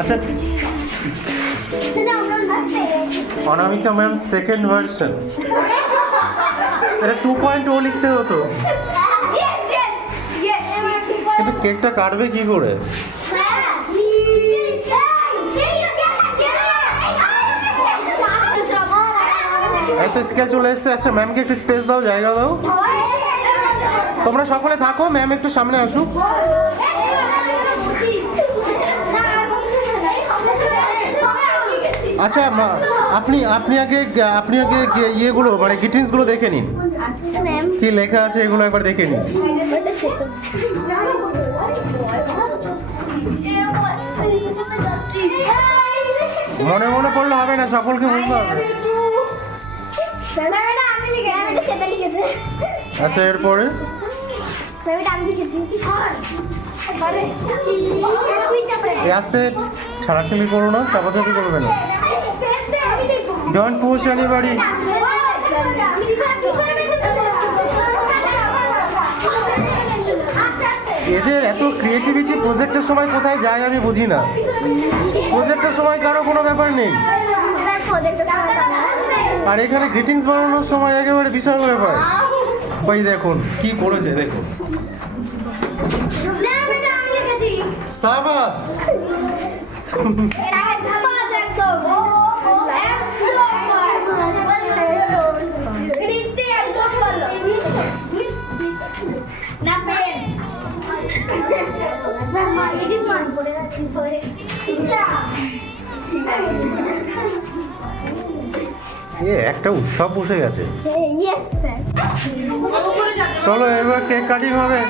আচ্ছা, অনামিকা ma'am second version, এটা 2.0 লিখতে হতো, কিন্তু কেকটা কাটবে কি করে? এই তো স্কেল চলে এসেছে। আচ্ছা, ম্যামকে একটু স্পেস দাও, জায়গা দাও। তোমরা সকলে থাকো, ম্যাম একটু সামনে আসুক। আচ্ছা, আপনি আগে ইয়েগুলো মানে গ্রিটিংসগুলো দেখে নিন, কি লেখা আছে এগুলো একবার দেখে নিন। মনে মনে পড়লে হবে না, সকলকে বলতে হবে। আচ্ছা, এরপরে আস্তে ছাড়াছাড়ি করো না, চাপাচাপি করবে না। Don't push anybody. এদের এত ক্রিয়েটিভিটি প্রজেক্টের সময় কোথায় যায় আমি বুঝি না। প্রজেক্টের সময় কারো কোনো ব্যাপার নেই, আর এখানে গ্রিটিংস বানানোর সময় একেবারে বিশাল ব্যাপার। ভাই দেখুন কি করেছে, দেখুন। সাবাস। একটা উৎসব বসে গেছে। চলো এবার কেক কাটিং হবে।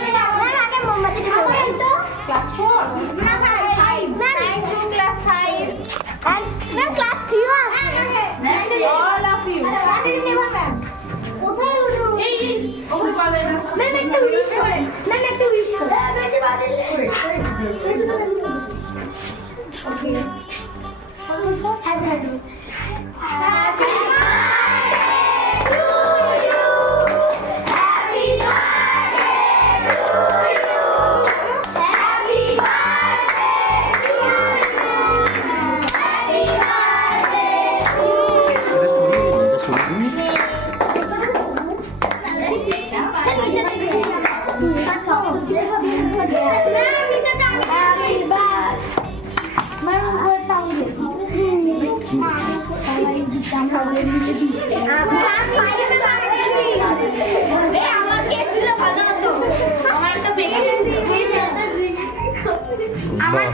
আমার